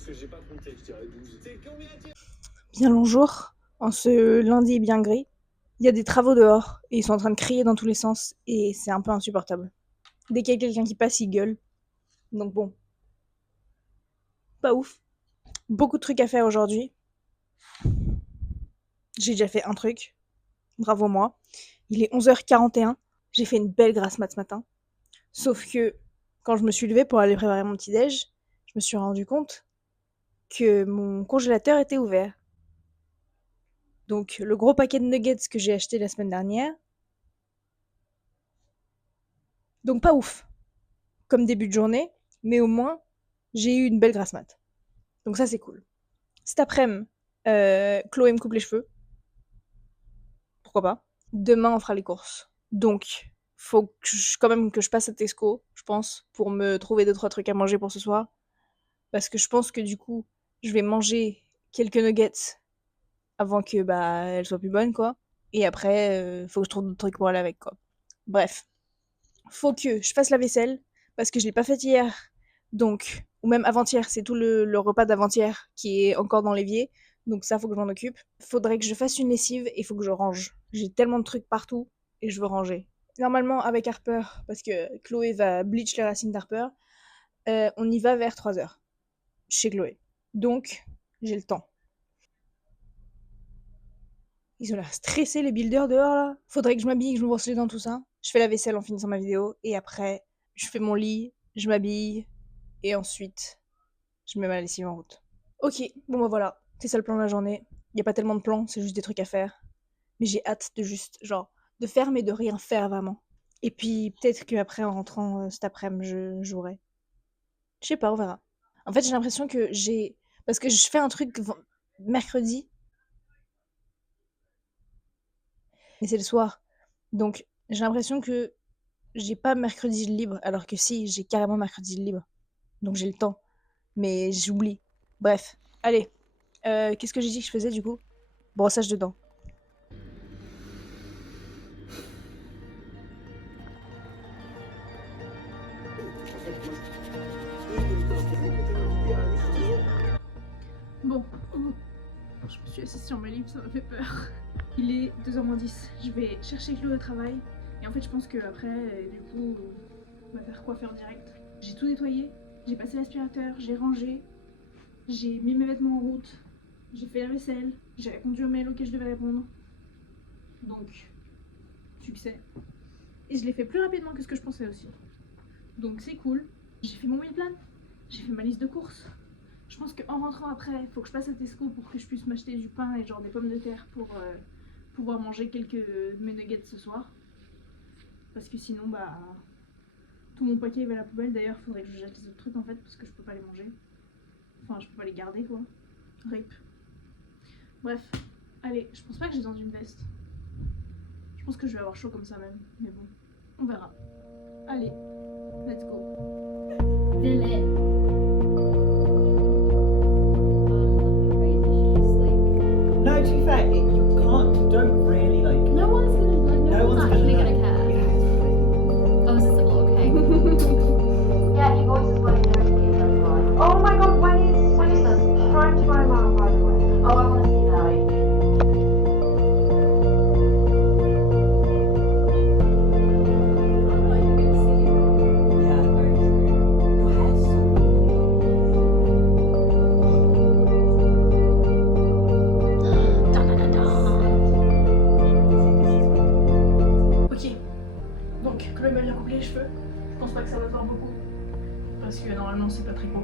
Parce que j'ai pas compté, je dirais 12. C'est combien de... Bien bonjour, en ce lundi bien gris. Il y a des travaux dehors et ils sont en train de crier dans tous les sens et c'est un peu insupportable. Dès qu'il y a quelqu'un qui passe, il gueule. Donc bon, pas ouf. Beaucoup de trucs à faire aujourd'hui. J'ai déjà fait un truc. Bravo moi. Il est 11h41. J'ai fait une belle grasse mat ce matin. Sauf que quand je me suis levée pour aller préparer mon petit déj, je me suis rendu compte que mon congélateur était ouvert. Donc le gros paquet de nuggets que j'ai acheté la semaine dernière. Donc pas ouf comme début de journée, mais au moins j'ai eu une belle grasse mat. Donc ça c'est cool. Cet après-midi, Chloé me coupe les cheveux. Pourquoi pas. Demain on fera les courses. Donc faut quand même que je passe à Tesco, je pense, pour me trouver 2-3 trucs à manger pour ce soir. Parce que je pense que du coup, je vais manger quelques nuggets avant que elles soient plus bonnes, quoi. Et après, faut que je trouve d'autres trucs pour aller avec, quoi. Bref, faut que je fasse la vaisselle parce que je l'ai pas faite hier. Donc, ou même avant-hier, c'est tout le repas d'avant-hier qui est encore dans l'évier. Donc ça, faut que je m'en occupe. Faudrait que je fasse une lessive et faut que je range. J'ai tellement de trucs partout et je veux ranger. Normalement, avec Harper, parce que Chloé va bleach les racines d'Harper, on y va vers 3h chez Chloé. Donc, j'ai le temps. Ils ont l'air stressés, les builders dehors, là. Faudrait que je m'habille, que je me brosse les dents, tout ça. Je fais la vaisselle en finissant ma vidéo. Et après, je fais mon lit, je m'habille. Et ensuite, je mets ma lessive en route. Ok, bon bah voilà. C'est ça le plan de la journée. Y a pas tellement de plans, c'est juste des trucs à faire. Mais j'ai hâte de juste, genre, de faire mais de rien faire vraiment. Et puis, peut-être qu'après, en rentrant cet après-midi, je jouerai. Je sais pas, on verra. En fait, j'ai l'impression que j'ai... Parce que je fais un truc mercredi, mais c'est le soir. Donc, j'ai l'impression que j'ai pas mercredi de libre, alors que si, j'ai carrément mercredi de libre. Donc j'ai le temps. Mais j'oublie. Bref. Allez. Qu'est-ce que j'ai dit que je faisais du coup? Brossage de dents. Bon, je me suis assise sur ma livre, ça m'a fait peur. Il est 2h moins 10. Je vais chercher Chloé au travail. Et en fait, je pense qu'après, du coup, on va faire coiffer en direct. J'ai tout nettoyé, j'ai passé l'aspirateur, j'ai rangé, j'ai mis mes vêtements en route, j'ai fait la vaisselle, j'ai répondu aux mails auxquels je devais répondre. Donc, succès. Et je l'ai fait plus rapidement que ce que je pensais aussi. Donc c'est cool. J'ai fait mon meal plan, j'ai fait ma liste de courses. Je pense qu'en rentrant après, il faut que je passe à Tesco pour que je puisse m'acheter du pain et genre des pommes de terre pour pouvoir manger quelques de mes nuggets ce soir. Parce que sinon, tout mon paquet va à la poubelle. D'ailleurs, il faudrait que je jette les autres trucs en fait, parce que je peux pas les manger. Enfin, je peux pas les garder quoi. RIP. Bref, allez, je pense pas que j'ai besoin d'une veste. Je pense que je vais avoir chaud comme ça même, mais bon, on verra. Allez, let's go. Feel it. Nothing crazy. She's like. No, to be fair, you can't. You don't really like. No one's gonna like. No, one's actually know. gonna care. Yeah, it's really. Oh, is this all okay? Yeah, he voices what he knows he is, that's why. Oh my god, when is this? Prime time out, by the way. Oh, I wanna see that. Yeah, very true. Your hair's so Ok, donc Chloé m'a bien coupé les cheveux. Je pense pas que ça va faire beaucoup. Parce que normalement c'est pas très beau.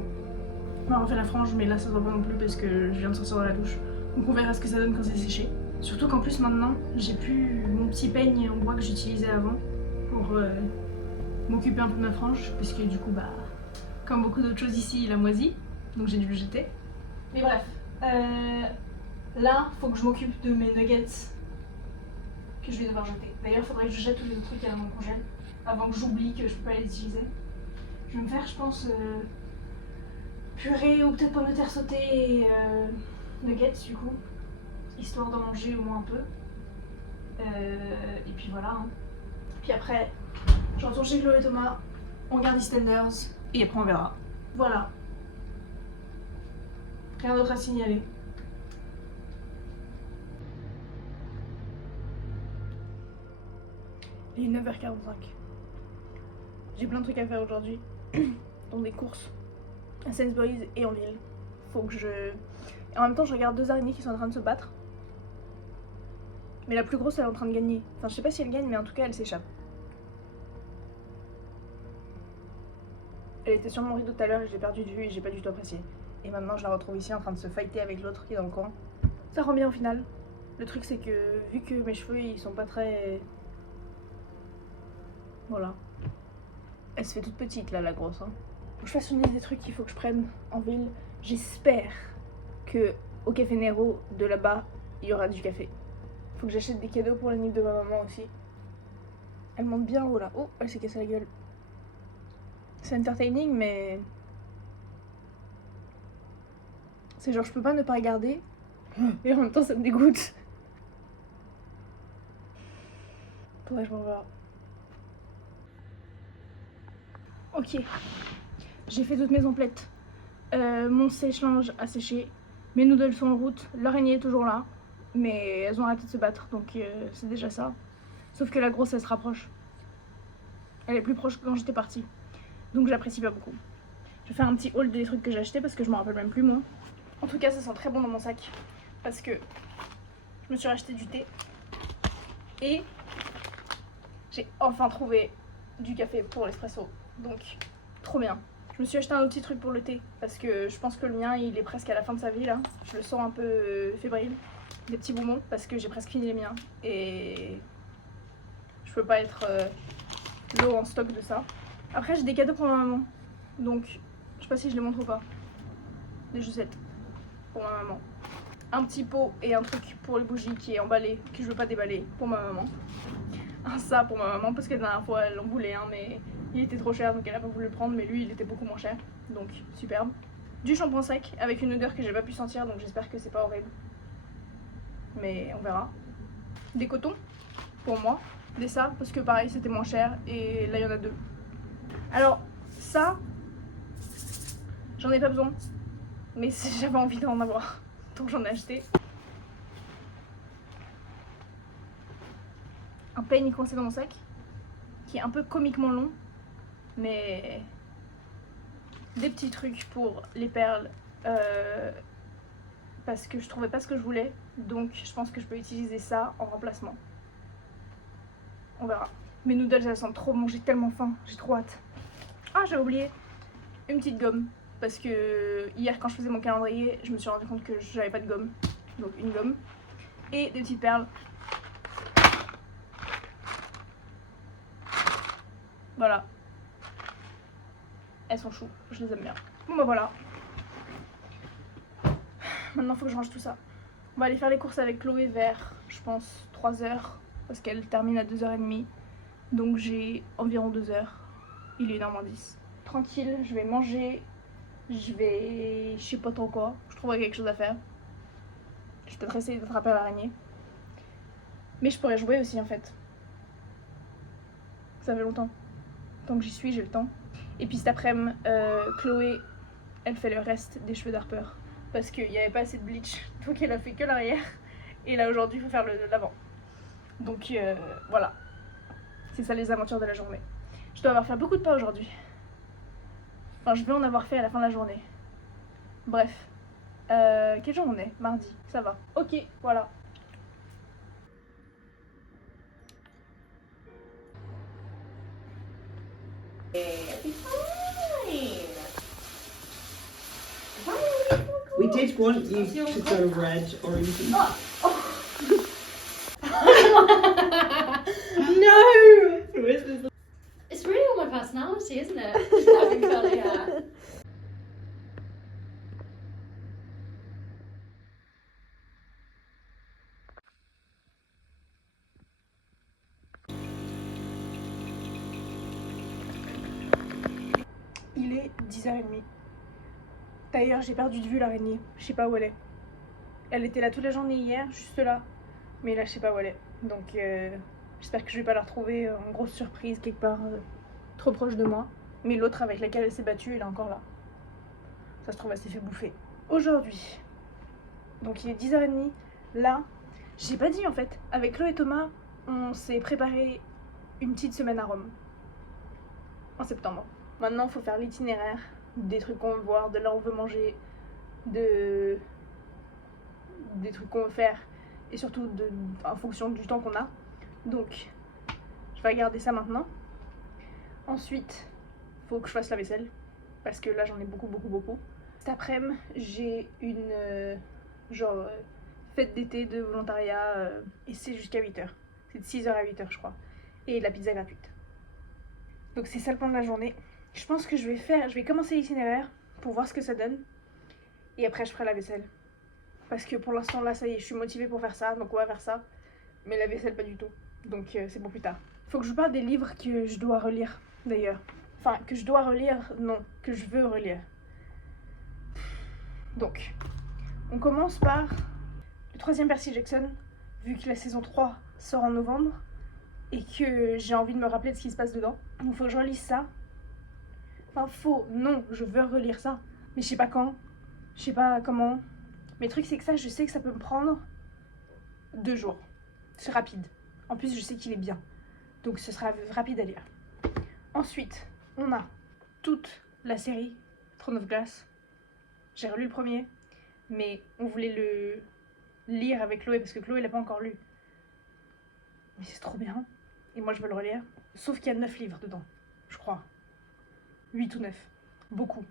On m'a refait la frange, mais là ça va pas non plus parce que je viens de sortir de la douche. Donc on verra ce que ça donne quand c'est séché. Surtout qu'en plus maintenant, j'ai plus mon petit peigne en bois que j'utilisais avant pour m'occuper un peu de ma frange. Parce que du coup, comme beaucoup d'autres choses ici, il a moisi. Donc j'ai dû le jeter. Mais bref, là, faut que je m'occupe de mes nuggets que je vais devoir jeter. D'ailleurs, il faudrait que je jette tous les autres trucs à mon congèle avant que j'oublie que je peux pas les utiliser. Je vais me faire, je pense, purée ou peut-être pommes de terre sautées et nuggets du coup, histoire d'en manger au moins un peu. Et puis voilà. Hein. Puis après, je retourne chez Chloé et Thomas, on regarde EastEnders et après on verra. Voilà. Rien d'autre à signaler. Il est 9h45. J'ai plein de trucs à faire aujourd'hui, dont des courses à Sainsbury's et en ville. Faut que je... Et en même temps, je regarde 2 araignées qui sont en train de se battre. Mais la plus grosse, elle est en train de gagner. Enfin, je sais pas si elle gagne, mais en tout cas, elle s'échappe. Elle était sur mon rideau tout à l'heure et je l'ai perdue de vue et j'ai pas du tout apprécié. Et maintenant, je la retrouve ici en train de se fighter avec l'autre qui est dans le coin. Ça rend bien au final. Le truc, c'est que vu que mes cheveux, ils sont pas très... Voilà. Elle se fait toute petite là, la grosse. Hein. Faut que je fasse une liste des trucs qu'il faut que je prenne en ville. J'espère que au Café Nero de là-bas, il y aura du café. Faut que j'achète des cadeaux pour l'anniversaire de ma maman aussi. Elle monte bien haut là. Oh, elle s'est cassée la gueule. C'est entertaining, mais... C'est genre, je peux pas ne pas regarder. Et en même temps, ça me dégoûte. Faudrait que je m'en vais. Ok, j'ai fait toutes mes emplettes. Mon sèche-linge a séché. Mes noodles sont en route. L'araignée est toujours là. Mais elles ont arrêté de se battre, donc c'est déjà ça. Sauf que la grosse, elle se rapproche. Elle est plus proche que quand j'étais partie. Donc j'apprécie pas beaucoup. Je vais faire un petit haul des trucs que j'ai achetés parce que je m'en rappelle même plus moi. En tout cas, ça sent très bon dans mon sac. Parce que je me suis acheté du thé. Et j'ai enfin trouvé du café pour l'espresso. Donc, trop bien. Je me suis acheté un autre petit truc pour le thé parce que je pense que le mien, il est presque à la fin de sa vie là. Je le sens un peu fébrile. Des petits bonbons parce que j'ai presque fini les miens. Et je peux pas être low en stock de ça. Après, j'ai des cadeaux pour ma maman. Donc, je sais pas si je les montre ou pas. Des chaussettes pour ma maman. Un petit pot et un truc pour les bougies qui est emballé, que je veux pas déballer pour ma maman. Un ça pour ma maman parce que la dernière fois, elle en voulait un, mais... Il était trop cher donc elle a pas voulu le prendre, mais lui il était beaucoup moins cher, donc superbe. Du shampoing sec avec une odeur que j'ai pas pu sentir, donc j'espère que c'est pas horrible. Mais on verra. Des cotons pour moi, des ça parce que pareil c'était moins cher et là il y en a 2. Alors ça, j'en ai pas besoin, mais j'avais envie d'en avoir, donc j'en ai acheté. Un peigne coincé dans mon sac, qui est un peu comiquement long. Mais des petits trucs pour les perles parce que je trouvais pas ce que je voulais, donc je pense que je peux utiliser ça en remplacement. On verra. Mes noodles elles sentent trop bon, j'ai tellement faim, j'ai trop hâte. Ah, j'ai oublié une petite gomme parce que hier quand je faisais mon calendrier je me suis rendu compte que j'avais pas de gomme, donc une gomme et des petites perles. Voilà. Elles sont choues, je les aime bien. Bon bah voilà. Maintenant faut que je range tout ça. On va aller faire les courses avec Chloé vers, je pense, 3h. Parce qu'elle termine à 2h30. Donc j'ai environ 2h. Il est 1h10. Tranquille, je vais manger. Je sais pas trop quoi. Je trouverai quelque chose à faire. Je vais peut-être essayer d'attraper l'araignée. Mais je pourrais jouer aussi en fait. Ça fait longtemps. Tant que j'y suis, j'ai le temps. Et puis cet après-midi, Chloé, elle fait le reste des cheveux d'Harper. Parce qu'il n'y avait pas assez de bleach. Donc elle a fait que l'arrière. Et là aujourd'hui, il faut faire l'avant. Donc voilà. C'est ça les aventures de la journée. Je dois avoir fait beaucoup de pas aujourd'hui. Enfin, je vais en avoir fait à la fin de la journée. Bref. Quel jour on est? Mardi. Ça va. Ok, voilà. We did want you to go red or anything. No! It's really all my personality, isn't it? Having curly hair. Il est 10h30. D'ailleurs, j'ai perdu de vue l'araignée. Je sais pas où elle est. Elle était là toute la journée hier, juste là. Mais là, je sais pas où elle est. Donc, j'espère que je vais pas la retrouver en grosse surprise quelque part trop proche de moi. Mais l'autre avec laquelle elle s'est battue, elle est encore là. Ça se trouve, elle s'est fait bouffer. aujourd'hui, donc il est 10h30, là, j'ai pas dit en fait, avec Chloé et Thomas, on s'est préparé une petite semaine à Rome, en septembre. Maintenant, il faut faire l'itinéraire, des trucs qu'on veut voir, de là où on veut manger, des trucs qu'on veut faire, et surtout en fonction du temps qu'on a. Donc, je vais regarder ça maintenant. Ensuite, il faut que je fasse la vaisselle, parce que là, j'en ai beaucoup. Cet après-midi, j'ai une fête d'été de volontariat, et c'est jusqu'à 8h. C'est de 6h à 8h, je crois. Et la pizza gratuite. Donc c'est ça le plan de la journée. Je pense que je vais commencer l'itinéraire pour voir ce que ça donne. Et après je ferai la vaisselle. Parce que pour l'instant là ça y est, je suis motivée pour faire ça, donc on va faire ça. Mais la vaisselle pas du tout. Donc c'est pour plus tard. Faut que je vous parle des livres que je dois relire d'ailleurs. Enfin que je dois relire, non, que je veux relire. Donc, on commence par le 3e Percy Jackson, vu que la saison 3 sort en novembre. Et que j'ai envie de me rappeler de ce qui se passe dedans. Donc faut que je relise ça. Enfin non, je veux relire ça. Mais je sais pas quand, je sais pas comment. Mais le truc c'est que ça, je sais que ça peut me prendre 2 jours. C'est rapide. En plus je sais qu'il est bien. Donc ce sera rapide à lire. Ensuite, on a toute la série Throne of Glass. J'ai relu le premier. Mais on voulait le lire avec Chloé parce que Chloé l'a pas encore lu. Mais c'est trop bien. Et moi je veux le relire. Sauf qu'il y a 9 livres dedans, je crois. 8 ou 9. Beaucoup.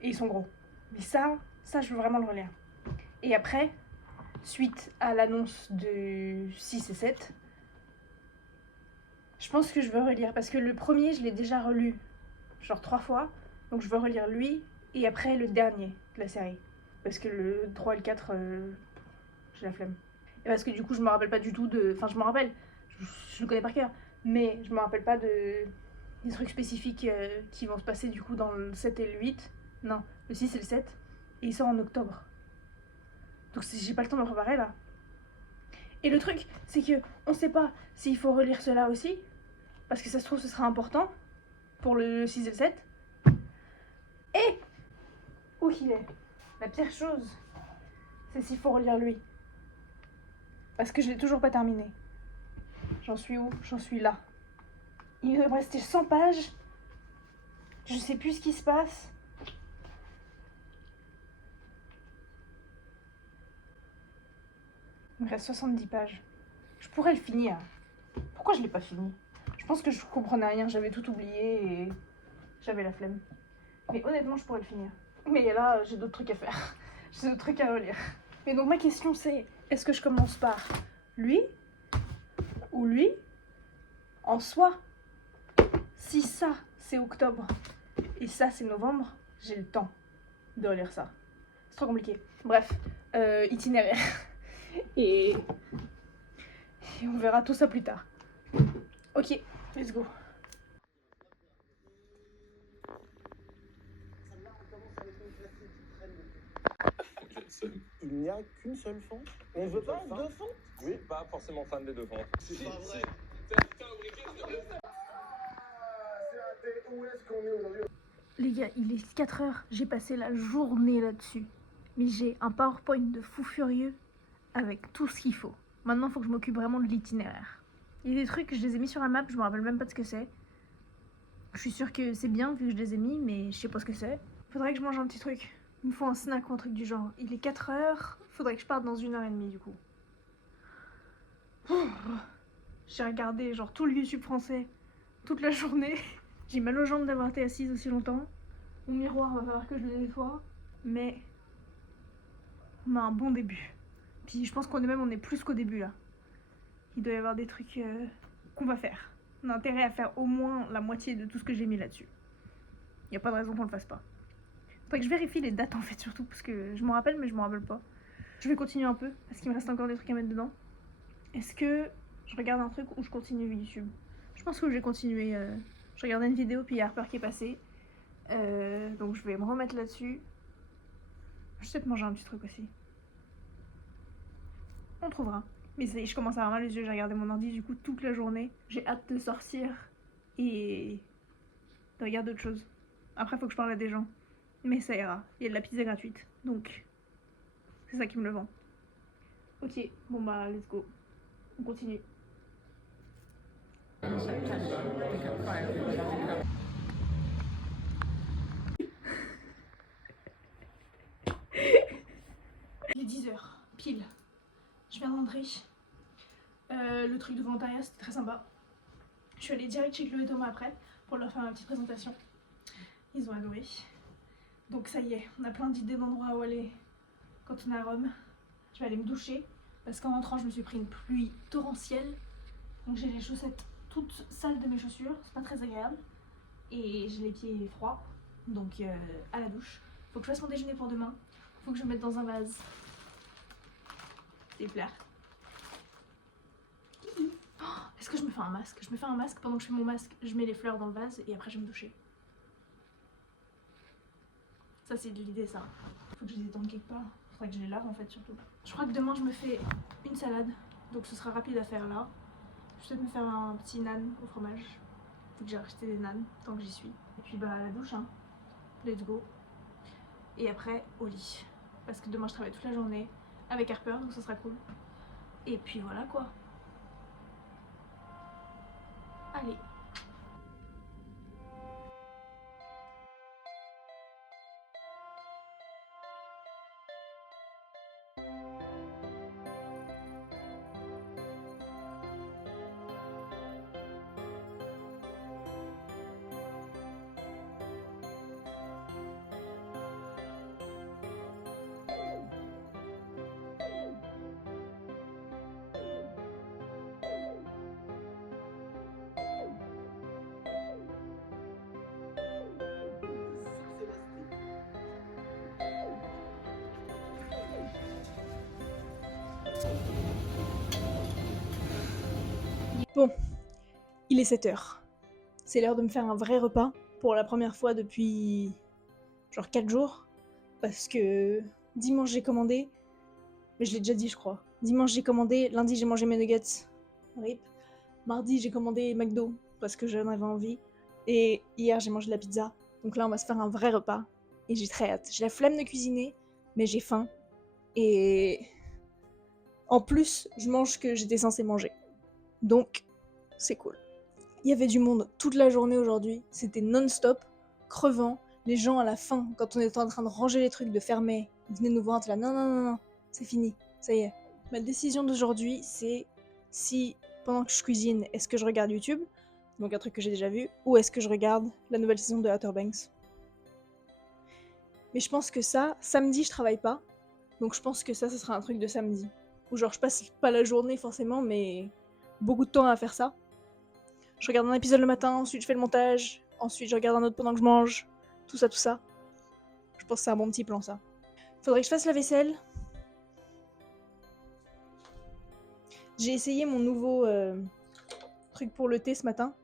Et ils sont gros. Mais ça je veux vraiment le relire. Et après, suite à l'annonce de 6 et 7, je pense que je veux relire. Parce que le premier, je l'ai déjà relu genre 3 fois. Donc je veux relire lui. Et après le dernier de la série. Parce que le 3 et le 4, j'ai la flemme. Et parce que du coup je me rappelle pas du tout de... Enfin je me rappelle. Je le connais par cœur, mais je me rappelle pas des trucs spécifiques qui vont se passer du coup dans le 7 et le 8. Non, le 6 et le 7. Et il sort en octobre. Donc j'ai pas le temps de me préparer là. Et le truc, c'est que on sait pas s'il faut relire cela aussi. Parce que ça se trouve ce sera important pour le 6 et le 7. Et où qu'il est, la pire chose, c'est s'il faut relire lui. Parce que je l'ai toujours pas terminé. J'en suis où? J'en suis là. Il me restait 100 pages. Je sais plus ce qui se passe. Il me reste 70 pages. Je pourrais le finir. Pourquoi je l'ai pas fini? Je pense que je comprenais rien. J'avais tout oublié et j'avais la flemme. Mais honnêtement, je pourrais le finir. Mais là, j'ai d'autres trucs à faire. J'ai d'autres trucs à relire. Mais donc ma question c'est, est-ce que je commence par lui ou lui? En soi, si ça c'est octobre et ça c'est novembre, j'ai le temps de relire ça. C'est trop compliqué. Bref, itinéraire. Et on verra tout ça plus tard. Ok, let's go. Il n'y a qu'une seule fente. On veut pas 2 fentes? Oui, pas forcément fan des 2 fentes. C'est pas vrai. Où est-ce qu'on est aujourd'hui? Les gars, il est 4h, j'ai passé la journée là-dessus. Mais j'ai un PowerPoint de fou furieux avec tout ce qu'il faut. Maintenant, il faut que je m'occupe vraiment de l'itinéraire. Il y a des trucs, je les ai mis sur la map, je me rappelle même pas de ce que c'est. Je suis sûre que c'est bien vu que je les ai mis, mais je sais pas ce que c'est. Faudrait que je mange un petit truc. Il me faut un snack ou un truc du genre. Il est 4h, faudrait que je parte dans 1h30 du coup. J'ai regardé genre tout le YouTube français toute la journée. J'ai mal aux jambes d'avoir été assise aussi longtemps. Mon miroir, va falloir que je le nettoie. Mais on a un bon début. Puis je pense qu'on est plus qu'au début là. Il doit y avoir des trucs qu'on va faire. On a intérêt à faire au moins la moitié de tout ce que j'ai mis là-dessus. Il n'y a pas de raison qu'on le fasse pas. Faudrait que je vérifie les dates en fait surtout parce que je m'en rappelle mais je m'en rappelle pas. Je vais continuer un peu parce qu'il me reste encore des trucs à mettre dedans. Est-ce que je regarde un truc ou je continue YouTube? Je pense que je vais continuer. Je regardais une vidéo puis il y a Harper qui est passé. Donc je vais me remettre là-dessus. Je vais peut-être manger un petit truc aussi. On trouvera. Mais ça y est, je commence à avoir mal les yeux, j'ai regardé mon ordi du coup toute la journée. J'ai hâte de sortir et de regarder autre chose. Après faut que je parle à des gens. mais ça ira. Il y a de la pizza gratuite, donc c'est ça qui me le vend. Ok, bon bah let's go. On continue. Il est 10h, pile. Je viens d'entrer. Le truc de volontariat c'était très sympa. Je suis allée direct chez Chloé et Thomas après pour leur faire ma petite présentation. Ils ont adoré. Donc ça y est, on a plein d'idées d'endroits où aller quand on est à Rome. Je vais aller me doucher parce qu'en rentrant je me suis pris une pluie torrentielle. Donc j'ai les chaussettes toutes sales de mes chaussures, c'est pas très agréable. Et j'ai les pieds froids, donc à la douche. Faut que je fasse mon déjeuner pour demain. Faut que je me mette dans un vase. Des fleurs. Oh, est-ce que je me fais un masque? Je me fais un masque, pendant que je fais mon masque, je mets les fleurs dans le vase et après je vais me doucher. Ça c'est de l'idée ça. Faut que je les étende quelque part. Faudrait que je les lave en fait surtout. Je crois que demain je me fais une salade, donc ce sera rapide à faire là. Je vais peut-être me faire un petit nan au fromage. Faut que j'ai acheté des nanes tant que j'y suis. Et puis bah la douche hein. Let's go. Et après au lit. Parce que demain je travaille toute la journée avec Harper, donc ça sera cool. Et puis voilà quoi. Allez. Bon, il est 7h. C'est l'heure de me faire un vrai repas pour la première fois depuis genre 4 jours. Parce que dimanche j'ai commandé, mais je l'ai déjà dit je crois. Dimanche j'ai commandé, lundi j'ai mangé mes nuggets, rip. Mardi j'ai commandé McDo parce que j'en avais envie. Et hier j'ai mangé de la pizza. Donc là on va se faire un vrai repas. Et j'ai très hâte. J'ai la flemme de cuisiner, mais j'ai faim. Et en plus je mange ce que j'étais censée manger. Donc, c'est cool. Il y avait du monde toute la journée aujourd'hui, c'était non-stop, crevant. Les gens à la fin, quand on était en train de ranger les trucs, de fermer, ils venaient nous voir, on était là, non, non, non, non, c'est fini, ça y est. Ma décision d'aujourd'hui, c'est si, pendant que je cuisine, est-ce que je regarde YouTube, donc un truc que j'ai déjà vu, ou est-ce que je regarde la nouvelle saison de Outer Banks. Mais je pense que ça, samedi, je travaille pas, donc je pense que ça sera un truc de samedi. Ou genre, je passe pas la journée forcément, mais beaucoup de temps à faire ça. Je regarde un épisode le matin, ensuite je fais le montage, ensuite je regarde un autre pendant que je mange, tout ça, tout ça. Je pense que c'est un bon petit plan ça. Faudrait que je fasse la vaisselle. J'ai essayé mon nouveau truc pour le thé ce matin,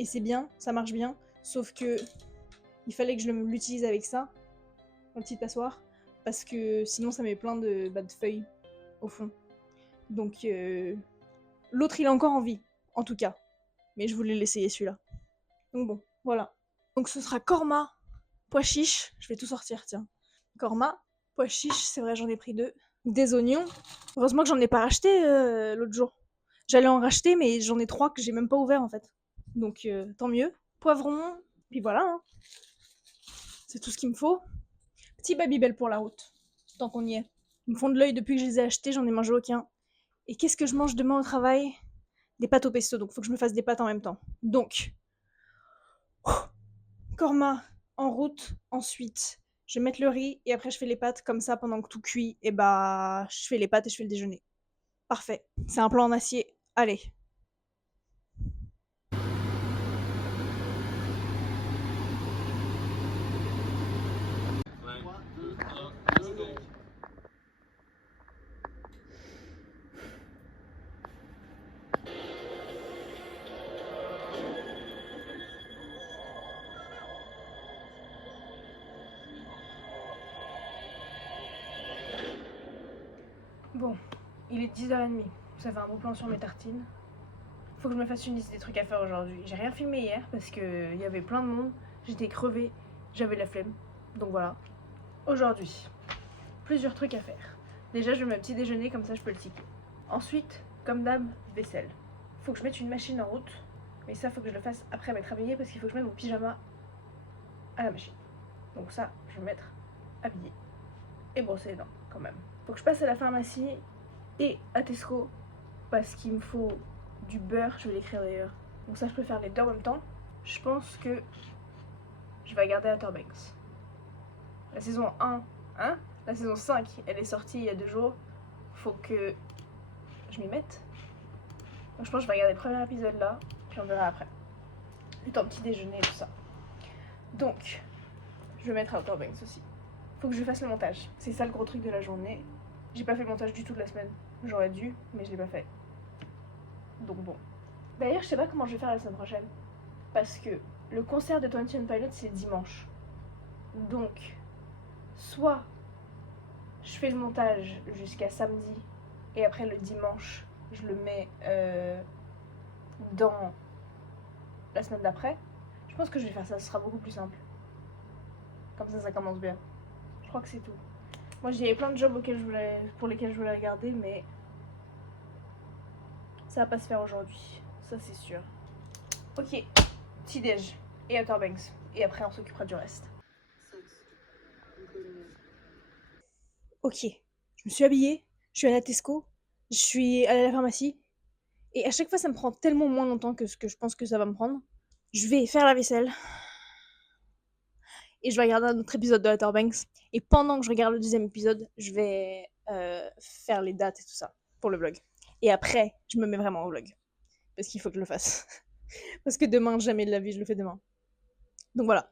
et c'est bien, ça marche bien, sauf que il fallait que je l'utilise avec ça, mon petit passoire, parce que sinon ça met plein de feuilles au fond. Donc l'autre il est encore en vie, en tout cas. Mais je voulais l'essayer celui-là. Donc bon, voilà. Donc ce sera korma, pois chiches, je vais tout sortir, tiens. Korma, pois chiches, c'est vrai j'en ai pris 2. Des oignons. Heureusement que j'en ai pas racheté l'autre jour. J'allais en racheter mais j'en ai 3 que j'ai même pas ouvert en fait. Donc tant mieux. Poivron, puis voilà. Hein. C'est tout ce qu'il me faut. Petit Babybel pour la route, tant qu'on y est. Ils me font de l'œil depuis que je les ai achetés, j'en ai mangé aucun. Et qu'est-ce que je mange demain au travail ? Des pâtes au pesto, donc faut que je me fasse des pâtes en même temps. Donc, korma en route, ensuite je vais mettre le riz et après je fais les pâtes, comme ça pendant que tout cuit, et bah je fais les pâtes et je fais le déjeuner. Parfait, c'est un plan en acier, allez. Bon, il est 10h30, ça fait un bon plan sur mes tartines. Faut que je me fasse une liste des trucs à faire aujourd'hui. J'ai rien filmé hier parce qu'il y avait plein de monde, j'étais crevée, j'avais la flemme. Donc voilà. Aujourd'hui, plusieurs trucs à faire. Déjà, je mets un petit déjeuner, comme ça je peux le ticker. Ensuite, comme d'hab, vaisselle. Faut que je mette une machine en route. Mais ça, faut que je le fasse après m'être habillée parce qu'il faut que je mette mon pyjama à la machine. Donc ça, je vais me mettre habillée. Et brosser les dents, quand même. Faut que je passe à la pharmacie et à Tesco parce qu'il me faut du beurre. Je vais l'écrire d'ailleurs. Donc ça, je peux faire les deux en même temps. Je pense que je vais regarder Outer Banks. La saison 1, hein? La saison 5, elle est sortie il y a 2 jours. Faut que je m'y mette. Donc je pense que je vais regarder le premier épisode là, puis on verra après. Le temps petit déjeuner et tout ça. Donc, je vais mettre Outer Banks aussi. Faut que je fasse le montage. C'est ça le gros truc de la journée. J'ai pas fait le montage du tout de la semaine. J'aurais dû, mais je l'ai pas fait. Donc bon. D'ailleurs, je sais pas comment je vais faire la semaine prochaine. Parce que le concert de 21 Pilots, c'est dimanche. Donc, soit je fais le montage jusqu'à samedi, et après le dimanche, je le mets dans la semaine d'après. Je pense que je vais faire ça, ce sera beaucoup plus simple. Comme ça commence bien. Je crois que c'est tout. Moi, j'avais plein de jobs pour lesquels je voulais regarder, mais ça va pas se faire aujourd'hui. Ça, c'est sûr. Ok, petit déj et Outer Banks. Et après, on s'occupera du reste. Ok, je me suis habillée, je suis allée à Tesco, je suis allée à la pharmacie. Et à chaque fois, ça me prend tellement moins longtemps que ce que je pense que ça va me prendre. Je vais faire la vaisselle. Et je vais regarder un autre épisode de Outer Banks. Et pendant que je regarde le deuxième épisode, je vais faire les dates et tout ça pour le vlog. Et après, je me mets vraiment au vlog. Parce qu'il faut que je le fasse. Parce que demain, jamais de la vie, je le fais demain. Donc voilà.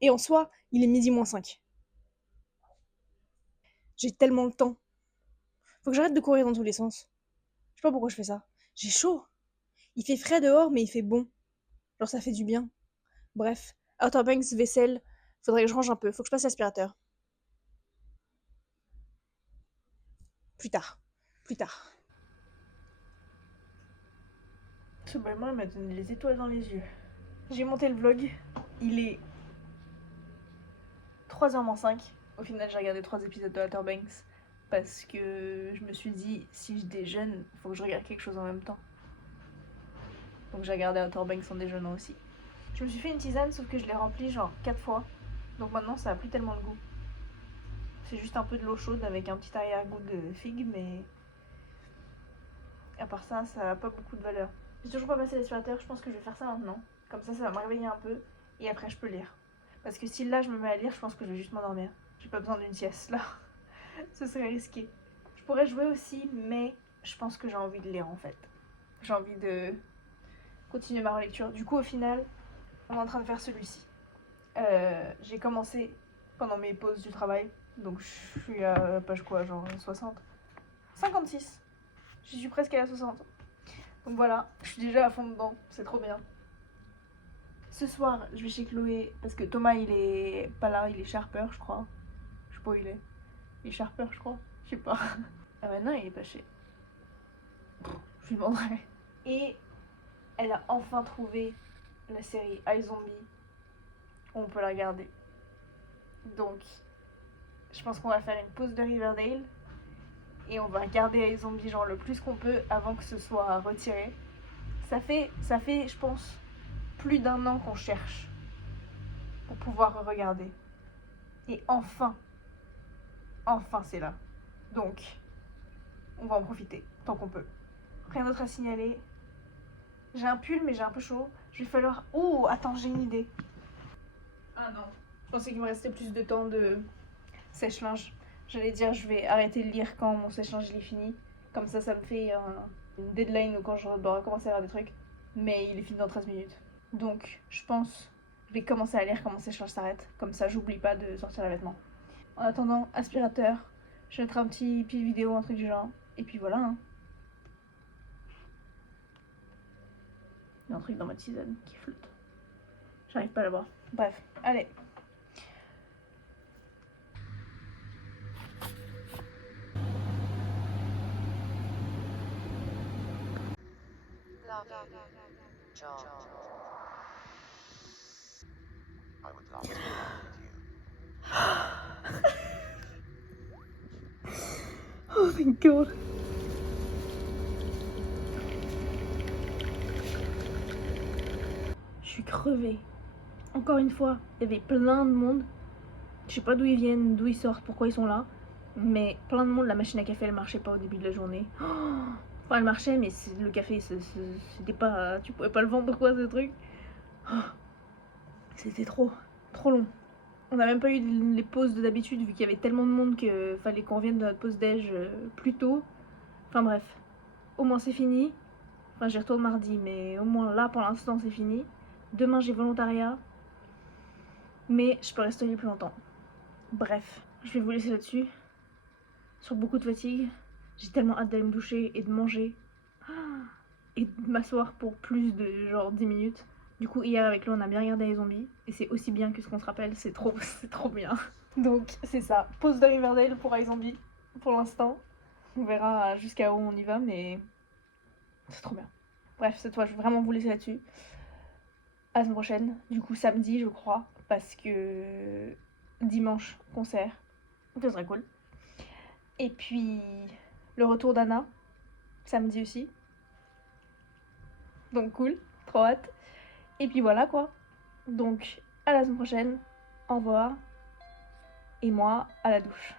Et en soi, il est 12:05. J'ai tellement le temps. Faut que j'arrête de courir dans tous les sens. Je sais pas pourquoi je fais ça. J'ai chaud. Il fait frais dehors, mais il fait bon. Genre, ça fait du bien. Bref. Outer Banks, vaisselle. Faudrait que je range un peu. Faut que je passe l'aspirateur. Plus tard. Plus tard. Ce moment m'a donné les étoiles dans les yeux. J'ai monté le vlog. Il est 3h-5. Au final, j'ai regardé 3 épisodes de Outer Banks. Parce que je me suis dit, si je déjeune, faut que je regarde quelque chose en même temps. Donc j'ai regardé Outer Banks en déjeunant aussi. Je me suis fait une tisane, sauf que je l'ai remplie genre 4 fois. Donc maintenant, ça a plus tellement le goût. C'est juste un peu de l'eau chaude avec un petit arrière-goût de figue, mais à part ça, ça a pas beaucoup de valeur. J'ai toujours pas passé l'aspirateur, je pense que je vais faire ça maintenant. Comme ça va me réveiller un peu, et après je peux lire. Parce que si là je me mets à lire, je pense que je vais juste m'endormir. J'ai pas besoin d'une sieste là. Ce serait risqué. Je pourrais jouer aussi, mais je pense que j'ai envie de lire en fait. J'ai envie de continuer ma relecture. Du coup, au final, on est en train de faire celui-ci. J'ai commencé pendant mes pauses du travail. Donc je suis à la page quoi, genre 60 56. Je suis presque à la 60. Donc voilà, je suis déjà à fond dedans, c'est trop bien. Ce soir, je vais chez Chloé parce que Thomas il est pas là, il est Sharper je crois. Je sais pas où il est. Il est Sharper je crois, je sais pas. Ah bah non, il est pas chez. Je lui demanderai. Et elle a enfin trouvé la série iZombie. On peut la regarder. Donc, je pense qu'on va faire une pause de Riverdale. Et on va regarder iZombie genre le plus qu'on peut avant que ce soit retiré. Ça fait je pense, plus d'1 an qu'on cherche pour pouvoir regarder. Et enfin c'est là. Donc, on va en profiter tant qu'on peut. Rien d'autre à signaler. J'ai un pull mais j'ai un peu chaud. Je vais falloir... Oh, attends, j'ai une idée. Ah non, je pensais qu'il me restait plus de temps de sèche-linge. J'allais dire je vais arrêter de lire quand mon sèche-linge est fini. Comme ça me fait une deadline ou quand je dois recommencer à faire des trucs. Mais il est fini dans 13 minutes. Donc je pense je vais commencer à lire quand mon sèche-linge s'arrête. Comme ça j'oublie pas de sortir les vêtements. En attendant, aspirateur. Je mettrai un petit vidéo, un truc du genre. Et puis voilà. Hein. Il y a un truc dans ma tisane qui flotte. J'arrive pas à la voir. Bref, allez. I would love to work with you. my god. Je suis crevée. Encore une fois, il y avait plein de monde. Je sais pas d'où ils viennent, d'où ils sortent, pourquoi ils sont là. Mais plein de monde, la machine à café elle marchait pas au début de la journée. Enfin elle marchait mais le café c'était pas... Tu pouvais pas le vendre quoi ce truc. C'était trop long. On n'a même pas eu les pauses de d'habitude vu qu'il y avait tellement de monde qu'il fallait qu'on revienne de notre pause déj plus tôt. Enfin bref, au moins c'est fini. Enfin j'y retourne mardi mais au moins là pour l'instant c'est fini. Demain j'ai volontariat. Mais je peux rester au lit plus longtemps. Bref, je vais vous laisser là-dessus. Sur beaucoup de fatigue. J'ai tellement hâte d'aller me doucher et de manger. Et de m'asseoir pour plus de genre 10 minutes. Du coup hier avec lui on a bien regardé les zombies. Et c'est aussi bien que ce qu'on se rappelle, c'est trop bien. Donc c'est ça, pause de Riverdale pour iZombie pour l'instant. On verra jusqu'à où on y va mais c'est trop bien. Bref, cette fois je vais vraiment vous laisser là-dessus. À la semaine prochaine, du coup samedi je crois. Parce que dimanche, concert, ça serait cool. Et puis le retour d'Anna, samedi aussi. Donc cool, trop hâte. Et puis voilà quoi. Donc à la semaine prochaine, au revoir. Et moi à la douche.